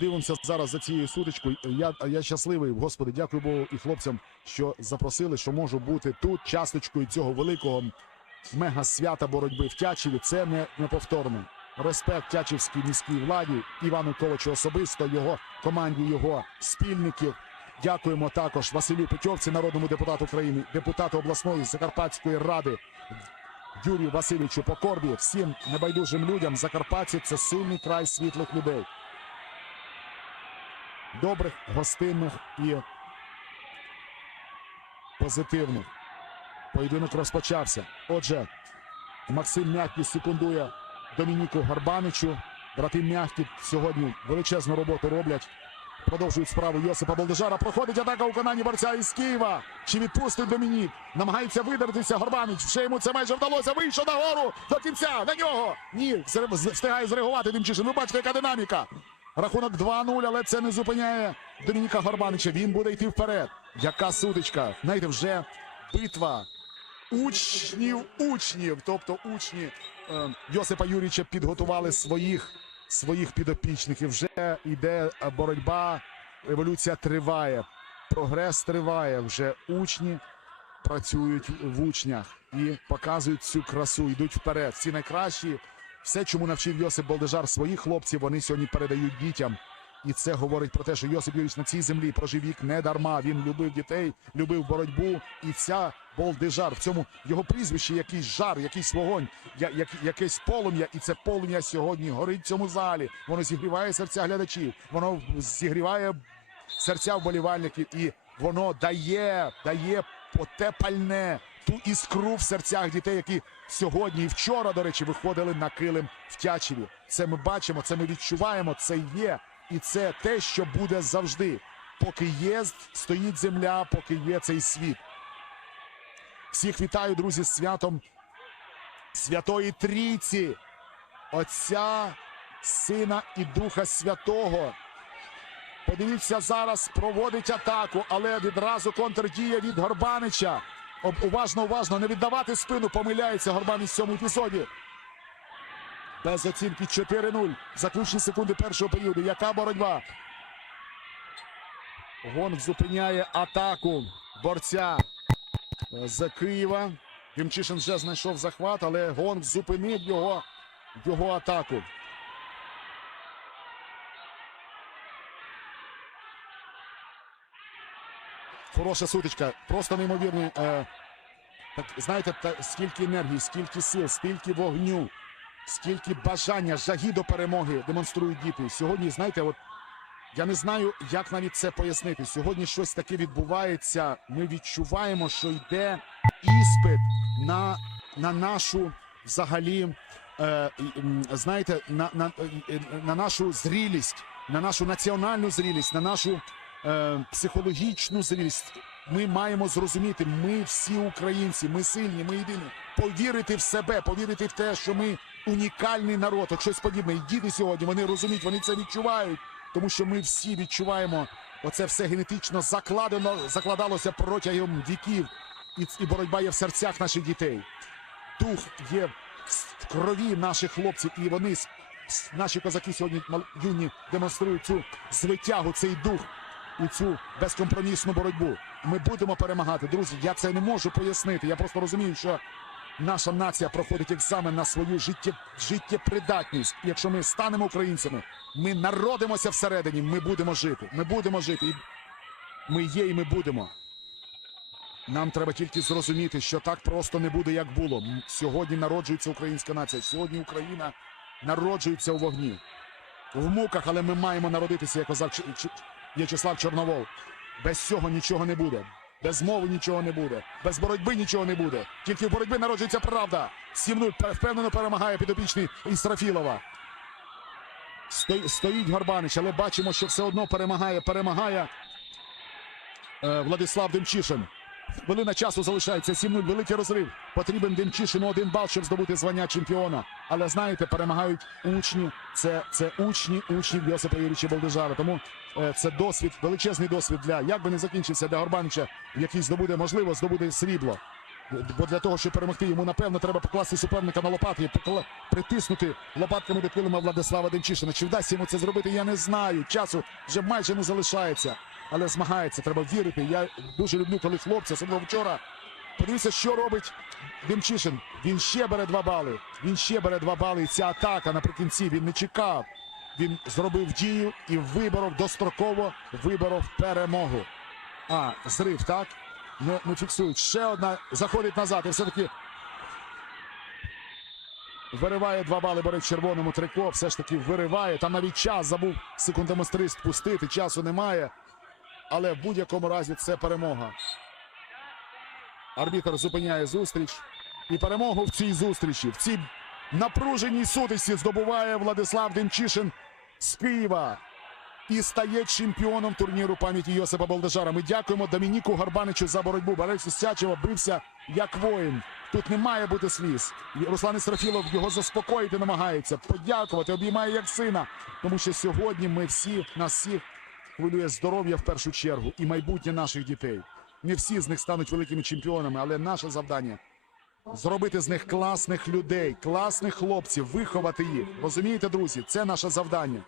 Подивимося зараз за цією сутичкою. Я, я щасливий, Господи, дякую Богу і хлопцям, що запросили, що можу бути тут часточкою цього великого мега свята боротьби в Тячеві. Це не неповторно. Респект Тячівській міській владі, Івану Ковачу особисто, його команді, його спільників. Дякуємо також Василю Петьовці, народному депутату України, депутату обласної Закарпатської ради Юрію Васильовичу Покорбі, всім небайдужим людям. Закарпатці це сильний край світлих людей. Добрих, гостинних і позитивних. Поєдинок розпочався. Отже, Максим Мягкий секундує Домініку Гарбаничу. Брати Мягкі сьогодні величезну роботу роблять. Продовжують справу Йосипа Болдежара. Проходить атака у виконанні борця із Києва. Чи відпустить Домінік? Намагається видертися Горбанич. Вже йому це майже вдалося. Вийшов на гору до кінця. На нього. Ні, встигає зреагувати Демчишин. Ви бачите, яка динаміка. Рахунок 2-0, але це не зупиняє Домініка Горбанича. Він буде йти вперед. Яка сутичка. Знаєте, вже битва учнів учнів. Тобто учні е, Йосипа Юрійовича підготували своїх своїх підопічників. Вже йде боротьба, еволюція триває, прогрес триває. Вже учні працюють в учнях і показують цю красу, йдуть вперед. Ці найкращі. Все, чому навчив Йосип Болдежар своїх хлопців, вони сьогодні передають дітям. І це говорить про те, що Йосип Юрійович на цій землі прожив вік не дарма. Він любив дітей, любив боротьбу. І ця Болдежар в цьому його прізвищі якийсь жар, якийсь вогонь, я, як, якесь полум'я. І це полум'я сьогодні горить в цьому залі. Воно зігріває серця глядачів, воно зігріває серця вболівальників, і воно дає, дає оте пальне, ту іскру в серцях дітей, які сьогодні і вчора, до речі, виходили на килим в Тячеві. Це ми бачимо, це ми відчуваємо, це є. І це те, що буде завжди. Поки є, стоїть земля, поки є цей світ. Всіх вітаю, друзі, з святом Святої Трійці, Отця, Сина і Духа Святого. Подивіться, зараз проводить атаку, але відразу контрдія від Горбанича. Уважно, уважно, не віддавати спину, помиляється Горбанич в цьому епізоді. Без оцінки 4-0. Заключні секунди першого періоду. Яка боротьба? Гонг зупиняє атаку борця е, з Києва. Демчишин вже знайшов захват, але Гонг зупинив його, його атаку. Хороша сутичка, просто неймовірний. Е, так, знаєте, та, скільки енергії, скільки сил, скільки вогню, скільки бажання, жаги до перемоги демонструють діти. Сьогодні, знаєте, от я не знаю, як навіть це пояснити. Сьогодні щось таке відбувається. Ми відчуваємо, що йде іспит на, на нашу взагалі, е, знаєте, на, на, на нашу зрілість, на нашу національну зрілість, на нашу е, психологічну зрілість. Ми маємо зрозуміти, ми всі українці, ми сильні, ми єдині. Повірити в себе, повірити в те, що ми унікальний народ, щось подібне. І діти сьогодні вони розуміють, вони це відчувають, тому що ми всі відчуваємо. Оце все генетично закладено, закладалося протягом віків, і, і боротьба є в серцях наших дітей. Дух є в крові наших хлопців, і вони наші козаки сьогодні юні демонструють цю звитягу, цей дух і цю безкомпромісну боротьбу. Ми будемо перемагати. Друзі, я це не можу пояснити. Я просто розумію, що наша нація проходить екзамен на свою життє, життєпридатність. Якщо ми станемо українцями, ми народимося всередині, ми будемо жити. Ми будемо жити. І ми є, і ми будемо. Нам треба тільки зрозуміти, що так просто не буде, як було. Сьогодні народжується українська нація. Сьогодні Україна народжується у вогні. В муках, але ми маємо народитися, як казав В'ячеслав Чорновол. Без цього нічого не буде. Без мови нічого не буде. Без боротьби нічого не буде. Тільки в боротьбі народжується правда. 7-0 впевнено перемагає підопічний Істрафілова. Сто- Стоїть Горбанич, але бачимо, що все одно перемагає, перемагає е, Владислав Демчишин. Хвилина часу залишається 7-0. Великий розрив. Потрібен Демчишину один бал, щоб здобути звання чемпіона. Але знаєте, перемагають учні. Це, це учні, учнів Йосипа Юрійовича Болдежара. Тому е, це досвід, величезний досвід для як би не закінчився для Горбанича, який здобуде, можливо, здобуде срібло. Бо для того, щоб перемогти, йому напевно треба покласти суперника на лопати і притиснути лопатками до килима Владислава Демчишина. Чи вдасться йому це зробити, я не знаю. Часу вже майже не залишається, але змагається. Треба вірити. Я дуже люблю, коли хлопці, особливо вчора. Подивіться, що робить Демчишин. Він ще бере два бали. Він ще бере два бали. І ця атака наприкінці він не чекав. Він зробив дію і виборов достроково виборов перемогу. А, зрив, так? Не, не фіксують. Ще одна заходить назад. І все-таки вириває два бали, бере в червоному трико. Все ж таки вириває. Там навіть час забув секундомастрист пустити. Часу немає. Але в будь-якому разі це перемога. Арбітр зупиняє зустріч. І перемогу в цій зустрічі, в цій напруженій сутичці здобуває Владислав Демчишин з Києва і стає чемпіоном турніру пам'яті Йосипа Болдежара. Ми дякуємо Домініку Гарбаничу за боротьбу. Борис Сячева бився як воїн. Тут не має бути сліз. Руслан Істрофілов його заспокоїти намагається, подякувати, обіймає як сина. Тому що сьогодні ми всі, нас всіх хвилює здоров'я в першу чергу і майбутнє наших дітей. Не всі з них стануть великими чемпіонами, але наше завдання зробити з них класних людей, класних хлопців, виховати їх. Розумієте, друзі, це наше завдання.